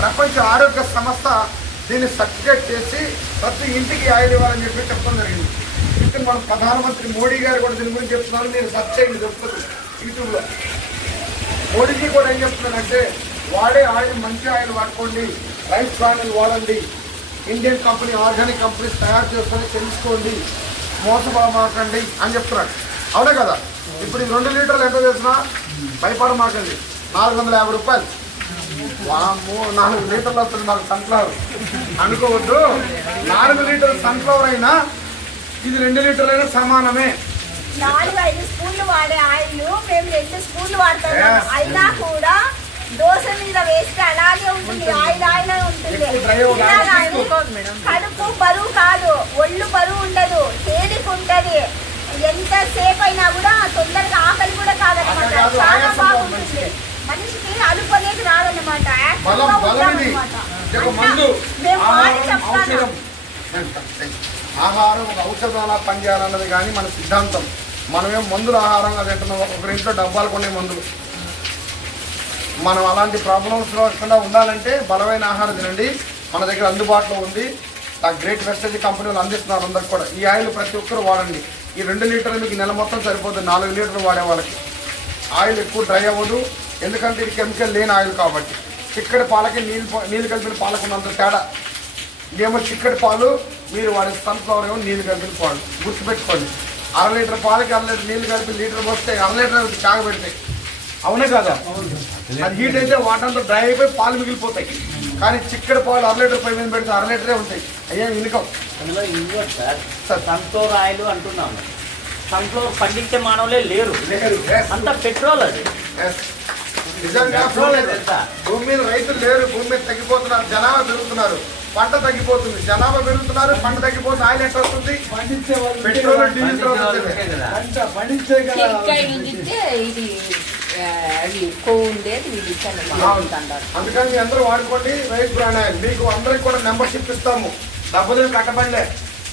ప్రపంచ ఆరోగ్య సంస్థ దీన్ని సర్టిఫికేట్ చేసి ప్రతి ఇంటికి ఆయిల్ ఇవ్వాలని చెప్పి చెప్పడం జరిగింది. ఇక్కడ మన ప్రధానమంత్రి మోడీ గారు కూడా దీని గురించి చెప్తున్నారు. మీరు సెర్చ్ చేయండి, చెప్తుంది యూట్యూబ్లో. మోడీజీ కూడా ఏం చెప్తున్నారంటే వాడే ఆయిల్ మంచి ఆయిల్ వాడుకోండి, రైస్ బ్రాండ్లు వాడండి, ఇండియన్ కంపెనీ ఆర్గానిక్ కంపెనీస్ తయారు చేసుకొని తెలుసుకోండి, మోసపోమాకండి అని చెప్తున్నాడు. అవునే కదా? ఇప్పుడు 2 లీటర్లు ఎంత చేసినా భయపడమాకండి, 450 రూపాయలు. 4 లీటర్లు వస్తుంది మాకు సన్ఫ్లవర్ అనుకోవద్దు. 4 లీటర్ల సన్ఫ్లవర్ అయినా ఇది 2 లీటర్లైనా సమానమే. 4-5 స్పూన్లు వాడే ఆయిల్ మేము 2 స్పూన్లు వాడతాం. అయినా కూడా దోశ మీద వేస్తే అలాగే ఉంటుంది, ఆయిల్ ఉంటుంది. కడుపు బరువు కాదు, ఒళ్ళు బరువు ఉండదు, తేలిక ఉంటది. ఎంతసేపు అయినా కూడా తొందరగా ఆకలి కూడా కాదనమాట. చాలా బాగుంటుంది. మనిషికి అలుపు అనేది రాదనమాట. ఆహారం ఒక ఔషధాలా పనిచేయాలన్నది కానీ మన సిద్ధాంతం. మనమేం మందుల ఆహారంగా తింటున్నాం. ఒకరింట్లో డబ్బాలు కొనే మందులు. మనం అలాంటి ప్రాబ్లమ్స్ రాకుండా ఉండాలంటే బలమైన ఆహారం తినండి. మన దగ్గర అందుబాటులో ఉంది. ఆ గ్రేట్ వెస్టేజ్ కంపెనీలు అందిస్తున్నారు అందరికి కూడా. ఈ ఆయిల్ ప్రతి ఒక్కరు వాడండి. ఈ 2 లీటర్లు మీకు నెల మొత్తం సరిపోతుంది. 4 లీటర్లు వాడే వాళ్ళకి ఆయిల్ ఎక్కువ డ్రై అవ్వదు. ఎందుకంటే ఇది కెమికల్ లేని ఆయిల్ కాబట్టి. చిక్కటి పాలకి నీళ్ళు కలిపిన పాలకు ఉన్నంత తేడా. ఇదేమో చిక్కటి పాలు, మీరు వాడే సన్ఫ్లవర్ ఏమో నీళ్ళు కలిపిన పాలు. గుర్తుపెట్టుకోండి. 1/2 లీటర్ పాలకి 1/2 లీటర్ నీళ్ళు కలిపి లీటర్ పోస్తే 1/2 లీటర్ కాగబెడతాయి. అవునే కదా? అది హీట్ అయితే వాటంతా డ్రై అయిపోయి పాలు మిగిలిపోతాయి. కానీ చిక్కడి పాలు 1/2 లీటర్ పై మీద పెడితే 1/2 లీటరే ఉంటాయి. అయ్యే ఇన్కమ్. అందులో ఇంకోటి సార్, సన్ఫ్లవర్ ఆయిల్ అంటున్నాము. సన్ఫ్లవర్ పండించే మానవులే లేరు, అంత పెట్రోల్ అది. నిజంగా భూమి మీద రైతులు లేరు, భూమి మీద తగ్గిపోతున్నారు, జనాభా పెరుగుతున్నారు, పంట తగ్గిపోతుంది. జనాభా పెరుగుతున్నారు, పంట తగ్గిపోతుంది. ఆయిల్ ఎట్లా వస్తుంది? పెట్రోల్ డీజిల్ అందుకని మీ అందరూ వాడుకోండి రైస్ బ్రాండ్ ఆయిల్. మీకు అందరికి కూడా మెంబర్షిప్ ఇస్తాము, డబ్బులు కట్టబడలే.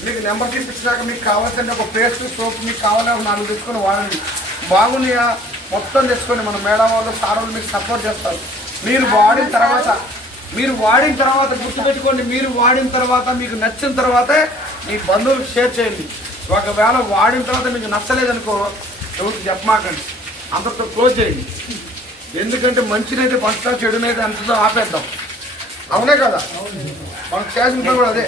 మీకు మెంబర్షిప్ ఇచ్చినాక మీకు కావాల్సిన ఒక పేస్ట్, సోప్ మీకు కావాలని 4 తెచ్చుకొని వాడండి. బాగున్నాయా మొత్తం తెచ్చుకొని మన మేడం వాళ్ళు, సార్ వాళ్ళు మీకు సపోర్ట్ చేస్తారు. మీరు వాడిన తర్వాత గుర్తుపెట్టుకోండి, మీరు వాడిన తర్వాత మీకు నచ్చిన తర్వాతే మీ బంధువులకు షేర్ చేయండి. ఒకవేళ వాడిన తర్వాత మీకు నచ్చలేదనుకో ఎవరికి చెప్పమాకండి, అందరితో క్లోజ్ చేయండి. ఎందుకంటే మంచినైతే పంచుతా, చెడునైతే అంతతో ఆపేద్దాం. అవునే కదా? మనం చేసిన కూడా అదే.